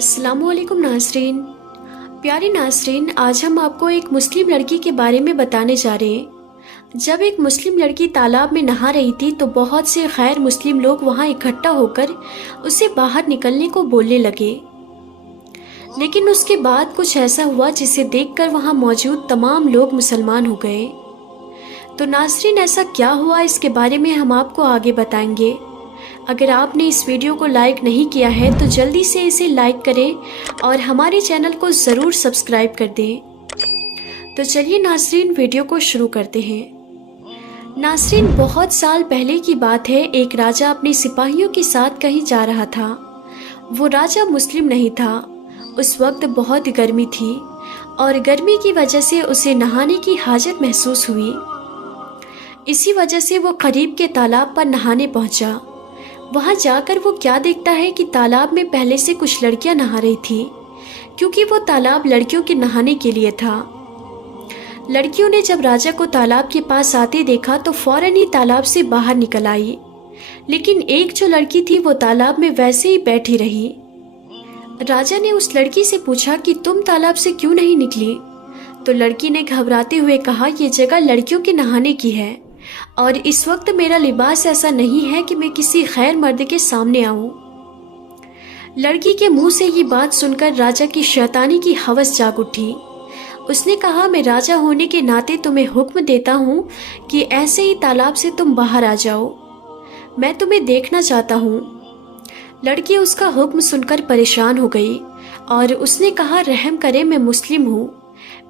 अस्सलामु अलैकुम नाज़रीन। प्यारे नाज़रीन, आज हम आपको एक मुस्लिम लड़की के बारे में बताने जा रहे हैं। जब एक मुस्लिम लड़की तालाब में नहा रही थी तो बहुत से गैर मुस्लिम लोग वहां इकट्ठा होकर उसे बाहर निकलने को बोलने लगे। लेकिन उसके बाद कुछ ऐसा हुआ जिसे देखकर वहां मौजूद तमाम लोग मुसलमान हो गए। तो नाज़रीन, ऐसा क्या हुआ इसके बारे में हम आपको आगे बताएंगे। अगर आपने इस वीडियो को लाइक नहीं किया है तो जल्दी से इसे लाइक करें और हमारे चैनल को ज़रूर सब्सक्राइब कर दें। तो चलिए नाज़रीन, वीडियो को शुरू करते हैं। नाज़रीन, बहुत साल पहले की बात है। एक राजा अपने सिपाहियों के साथ कहीं जा रहा था। वो राजा मुस्लिम नहीं था। उस वक्त बहुत गर्मी थी और गर्मी की वजह से उसे नहाने की हाजत महसूस हुई। इसी वजह से वो करीब के तालाब पर नहाने पहुंचा। वहां जाकर वो क्या देखता है कि तालाब में पहले से कुछ लड़कियां नहा रही थी, क्योंकि वो तालाब लड़कियों के नहाने के लिए था। लड़कियों ने जब राजा को तालाब के पास आते देखा तो फौरन ही तालाब से बाहर निकल आई। लेकिन एक जो लड़की थी वो तालाब में वैसे ही बैठी रही। राजा ने उस लड़की से पूछा कि तुम तालाब से क्यों नहीं निकली। तो लड़की ने घबराते हुए कहा, ये जगह लड़कियों के नहाने की है और इस वक्त मेरा लिबास ऐसा नहीं है कि मैं किसी गैर मर्द के सामने आऊं। लड़की के मुंह से ये बात सुनकर राजा की शैतानी की हवस जाग उठी। उसने कहा, मैं राजा होने के नाते तुम्हें हुक्म देता हूं कि ऐसे ही तालाब से तुम बाहर आ जाओ। मैं तुम्हें देखना चाहता हूं। लड़की उसका हुक्म सुनकर परेशान हो गई और उसने कहा, रहम करें, मैं मुस्लिम हूं,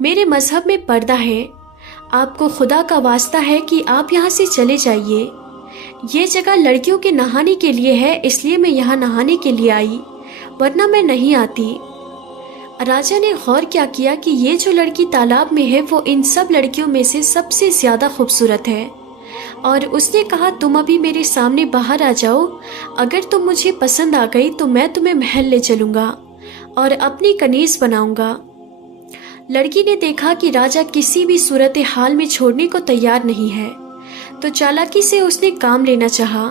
मेरे मजहब में पर्दा है। आपको खुदा का वास्ता है कि आप यहाँ से चले जाइए। ये जगह लड़कियों के नहाने के लिए है, इसलिए मैं यहाँ नहाने के लिए आई, वरना मैं नहीं आती। राजा ने गौर क्या किया कि ये जो लड़की तालाब में है वो इन सब लड़कियों में से सबसे ज्यादा खूबसूरत है। और उसने कहा, तुम अभी मेरे सामने बाहर आ जाओ। अगर तुम मुझे पसंद आ गई तो मैं तुम्हें महल ले चलूंगा और अपनी कनीज बनाऊंगा। लड़की ने देखा कि राजा किसी भी सूरत हाल में छोड़ने को तैयार नहीं है, तो चालाकी से उसने काम लेना चाहा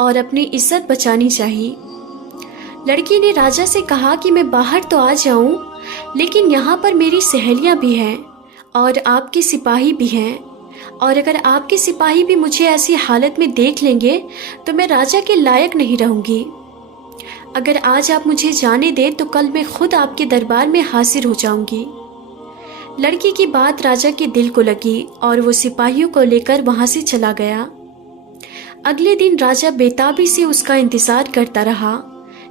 और अपनी इज्जत बचानी चाहिए। लड़की ने राजा से कहा कि मैं बाहर तो आ जाऊं, लेकिन यहाँ पर मेरी सहेलियां भी हैं और आपके सिपाही भी हैं, और अगर आपके सिपाही भी मुझे ऐसी हालत में देख लेंगे तो मैं राजा के लायक नहीं रहूंगी। अगर आज आप मुझे जाने दें तो कल मैं खुद आपके दरबार में हाजिर हो जाऊंगी। लड़की की बात राजा के दिल को लगी और वो सिपाहियों को लेकर वहां से चला गया। अगले दिन राजा बेताबी से उसका इंतजार करता रहा,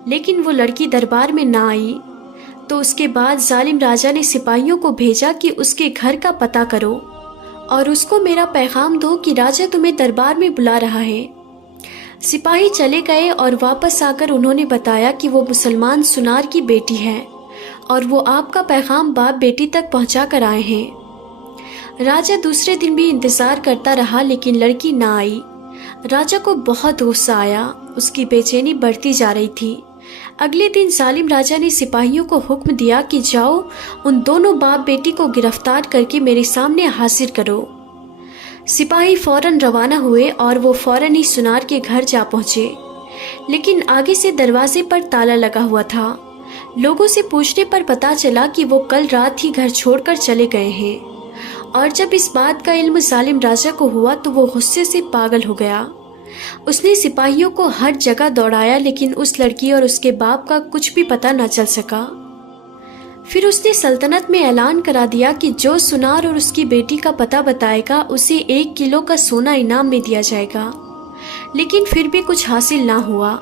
लेकिन वो लड़की दरबार में ना आई। तो उसके बाद जालिम राजा ने सिपाहियों को भेजा कि उसके घर का पता करो और उसको मेरा पैगाम दो कि राजा तुम्हें दरबार में बुला रहा है। सिपाही चले गए और वापस आकर उन्होंने बताया कि वो मुसलमान सुनार की बेटी है और वो आपका पैगाम बाप बेटी तक पहुंचा कर आए हैं। राजा दूसरे दिन भी इंतजार करता रहा, लेकिन लड़की ना आई। राजा को बहुत गुस्सा आया, उसकी बेचैनी बढ़ती जा रही थी। अगले दिन जालिम राजा ने सिपाहियों को हुक्म दिया कि जाओ, उन दोनों बाप बेटी को गिरफ्तार करके मेरे सामने हाजिर करो। सिपाही फौरन रवाना हुए और वो फौरन ही सुनार के घर जा पहुंचे, लेकिन आगे से दरवाजे पर ताला लगा हुआ था। लोगों से पूछने पर पता चला कि वो कल रात ही घर छोड़कर चले गए हैं। और जब इस बात का इल्म जालिम राजा को हुआ तो वो गुस्से से पागल हो गया। उसने सिपाहियों को हर जगह दौड़ाया, लेकिन उस लड़की और उसके बाप का कुछ भी पता न चल सका। फिर उसने सल्तनत में ऐलान करा दिया कि जो सुनार और उसकी बेटी का पता बताएगा उसे 1 किलो का सोना इनाम में दिया जाएगा। लेकिन फिर भी कुछ हासिल ना हुआ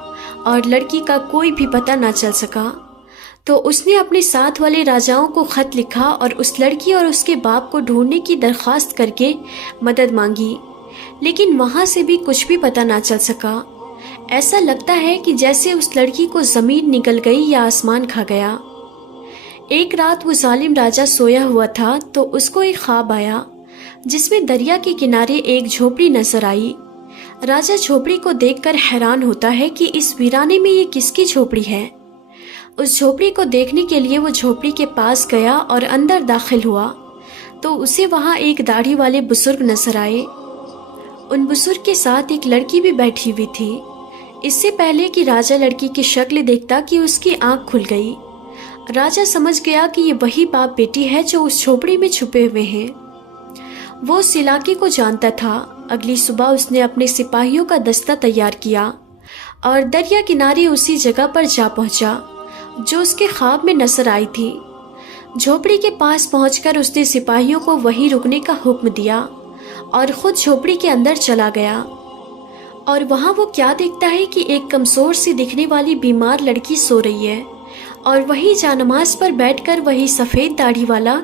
और लड़की का कोई भी पता ना चल सका। तो उसने अपने साथ वाले राजाओं को खत लिखा और उस लड़की और उसके बाप को ढूंढने की दरख्वास्त करके मदद मांगी, लेकिन वहां से भी कुछ भी पता ना चल सका। ऐसा लगता है कि जैसे उस लड़की को जमीन निगल गई या आसमान खा गया। एक रात वो जालिम राजा सोया हुआ था तो उसको एक ख्वाब आया जिसमें दरिया के किनारे एक झोपड़ी नजर आई। राजा झोपड़ी को देखकर हैरान होता है कि इस वीराने में ये किसकी झोपड़ी है। उस झोपड़ी को देखने के लिए वो झोपड़ी के पास गया और अंदर दाखिल हुआ तो उसे वहां एक दाढ़ी वाले बुजुर्ग नजर आए। उन बुजुर्ग के साथ एक लड़की भी बैठी हुई थी। इससे पहले कि राजा लड़की की शक्ल देखता कि उसकी आंख खुल गई راجا سمجھ گیا کہ یہ وہی باپ بیٹی ہے جو اس جھوپڑی میں چھپے ہوئے ہیں۔ وہ اس علاقے کو جانتا تھا۔ اگلی صبح اس نے اپنے سپاہیوں کا دستہ تیار کیا اور دریا کنارے اسی جگہ پر جا پہنچا جو اس کے خواب میں نظر آئی تھی۔ جھوپڑی کے پاس پہنچ کر اس نے سپاہیوں کو وہیں رکنے کا حکم دیا اور خود جھوپڑی کے اندر چلا گیا، اور وہاں وہ کیا دیکھتا ہے کہ ایک کمزور سی دکھنے والی بیمار لڑکی سو رہی ہے، اور وہی جانماز پر بیٹھ کر وہی سفید داڑھی والا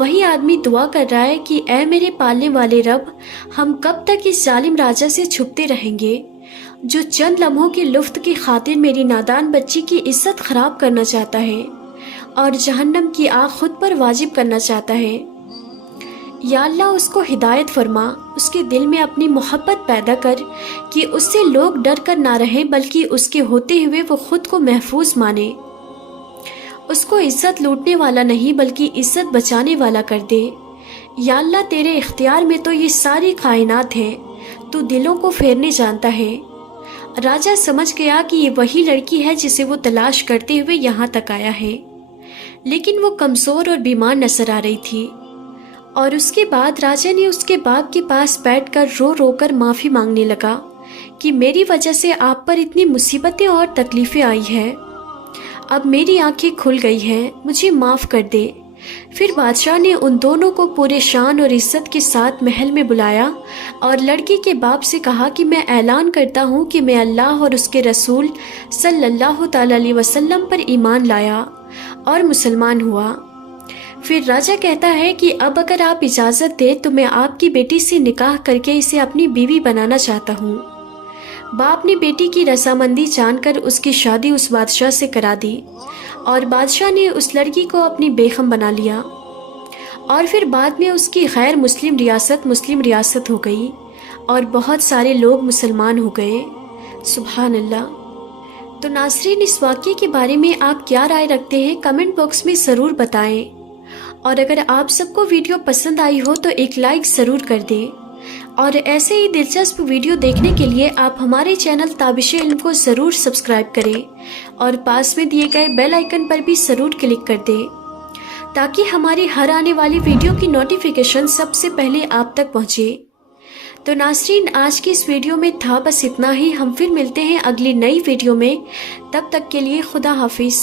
وہی آدمی دعا کر رہا ہے کہ اے میرے پالنے والے رب، ہم کب تک اس ظالم راجا سے چھپتے رہیں گے جو چند لمحوں کی لفت کی خاطر میری نادان بچی کی عزت خراب کرنا چاہتا ہے اور جہنم کی آگ خود پر واجب کرنا چاہتا ہے۔ یا اللہ اس کو ہدایت فرما، اس کے دل میں اپنی محبت پیدا کر کہ اس سے لوگ ڈر کر نہ رہیں بلکہ اس کے ہوتے ہوئے وہ خود کو محفوظ مانے۔ اس کو عزت لوٹنے والا نہیں بلکہ عزت بچانے والا کر دے۔ یا اللہ تیرے اختیار میں تو یہ ساری کائنات ہے، تو دلوں کو پھیرنے جانتا ہے۔ راجا سمجھ گیا کہ یہ وہی لڑکی ہے جسے وہ تلاش کرتے ہوئے یہاں تک آیا ہے، لیکن وہ کمزور اور بیمار نظر آ رہی تھی۔ اور اس کے بعد راجا نے اس کے باپ کے پاس بیٹھ کر رو رو کر معافی مانگنے لگا کہ میری وجہ سے آپ پر اتنی مصیبتیں اور تکلیفیں آئی ہیں، اب میری آنکھیں کھل گئی ہیں، مجھے معاف کر دے۔ پھر بادشاہ نے ان دونوں کو پورے شان اور عزت کے ساتھ محل میں بلایا اور لڑکی کے باپ سے کہا کہ میں اعلان کرتا ہوں کہ میں اللہ اور اس کے رسول صلی اللہ تعالی علیہ وسلم پر ایمان لایا اور مسلمان ہوا۔ پھر راجا کہتا ہے کہ اب اگر آپ اجازت دیں تو میں آپ کی بیٹی سے نکاح کر کے اسے اپنی بیوی بنانا چاہتا ہوں۔ باپ نے بیٹی کی رضامندی جان کر اس کی شادی اس بادشاہ سے کرا دی، اور بادشاہ نے اس لڑکی کو اپنی بیگم بنا لیا، اور پھر بعد میں اس کی غیر مسلم ریاست ہو گئی اور بہت سارے لوگ مسلمان ہو گئے۔ سبحان اللہ۔ تو ناظرین، اس واقعے کے بارے میں آپ کیا رائے رکھتے ہیں؟ کمنٹ باکس میں ضرور بتائیں، اور اگر آپ سب کو ویڈیو پسند آئی ہو تو ایک لائک ضرور کر دیں، اور ایسے ہی دلچسپ ویڈیو دیکھنے کے لیے آپ ہمارے چینل تابش علم کو ضرور سبسکرائب کریں اور پاس میں دیے گئے بیل آئیکن پر بھی ضرور کلک کر دیں تاکہ ہماری ہر آنے والی ویڈیو کی نوٹیفیکیشن سب سے پہلے آپ تک پہنچے۔ تو ناظرین، آج کی اس ویڈیو میں تھا بس اتنا ہی۔ ہم پھر ملتے ہیں اگلی نئی ویڈیو میں، تب تک کے لیے خدا حافظ۔